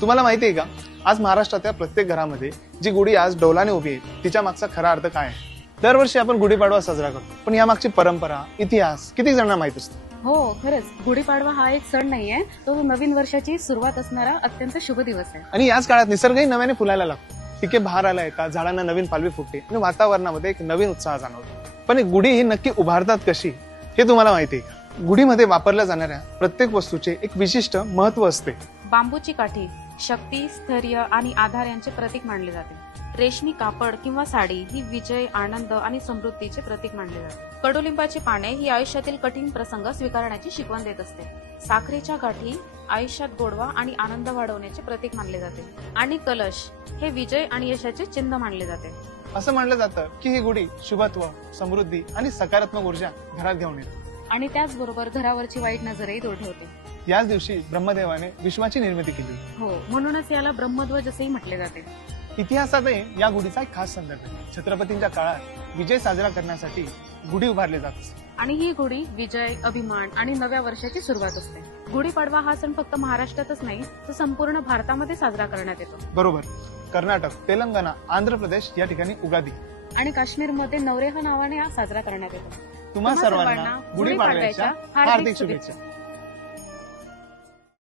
तुम्हाला माहिती आहे का, आज महाराष्ट्राच्या प्रत्येक घरामध्ये जी गुढी आज डौलाने उभी आहे तिच्या मागचा खरा अर्थ काय आहे? दरवर्षी आपण गुढीपाडवा साजरा करतो, पण यामागची परंपरा, इतिहास किती जणांना माहित असतो? हो, खरंच गुढीपाडवा हा एक सण नाहीये, तो नवीन वर्षाची सुरुवात असणारा अत्यंत शुभ दिवस आहे. आणि याच काळात निसर्गही नव्याने फुलायला लागतो, पिके बहार आला येतात, झाडांना नवीन पालवी फुटते आणि वातावरणामध्ये एक नवीन उत्साह जाणवतो. पण एक गुढी ही नक्की उभारतात कशी, हे तुम्हाला माहिती आहे का? गुढीमध्ये वापरल्या जाणाऱ्या प्रत्येक वस्तूचे एक विशिष्ट महत्व असते. बांबूची काठी शक्ती, स्थैर्य आणि आधार यांचे प्रतीक मानले जाते. रेशमी कापड किंवा साडी ही विजय, आनंद आणि समृद्धीचे प्रतीक मानले जाते. कडुलिंबाची पाने ही आयुष्यातील कठीण प्रसंग स्वीकारण्याची शिकवण देत असते. साखरेच्या गाठी आयुष्यात गोडवा आणि आनंद वाढवण्याचे प्रतीक मानले जाते. आणि कलश हे विजय आणि यशाचे चिन्ह मानले जाते. असं म्हणलं जातं की ही गुढी शुभत्व, समृद्धी आणि सकारात्मक ऊर्जा घरात घेऊन येते. आणि त्याचबरोबर घरावरची वाईट नजरही दूर ठेवते. याच दिवशी ब्रह्मदेवाने विश्वाची निर्मिती केली. हो, म्हणूनच याला ब्रह्मध्वज असेही म्हटले जाते. इतिहासातही या गुढीचा एक खास संदर्भ आहे. छत्रपतींच्या काळात विजय साजरा करण्यासाठी गुढी उभारली जात असते. आणि ही गुढी विजय, अभिमान आणि नव्या वर्षाची सुरुवात असते. गुढीपाडवा हा सण फक्त महाराष्ट्रातच नाही, तर संपूर्ण भारतामध्ये साजरा करण्यात येतो. बरोबर. कर्नाटक, तेलंगणा, आंध्र प्रदेश या ठिकाणी उगादी आणि काश्मीरमध्ये नवरेह नावाने हा साजरा करण्यात येतो. तुम्हा सर्वांना गुढीपाडव्याच्या हार्दिक शुभेच्छा.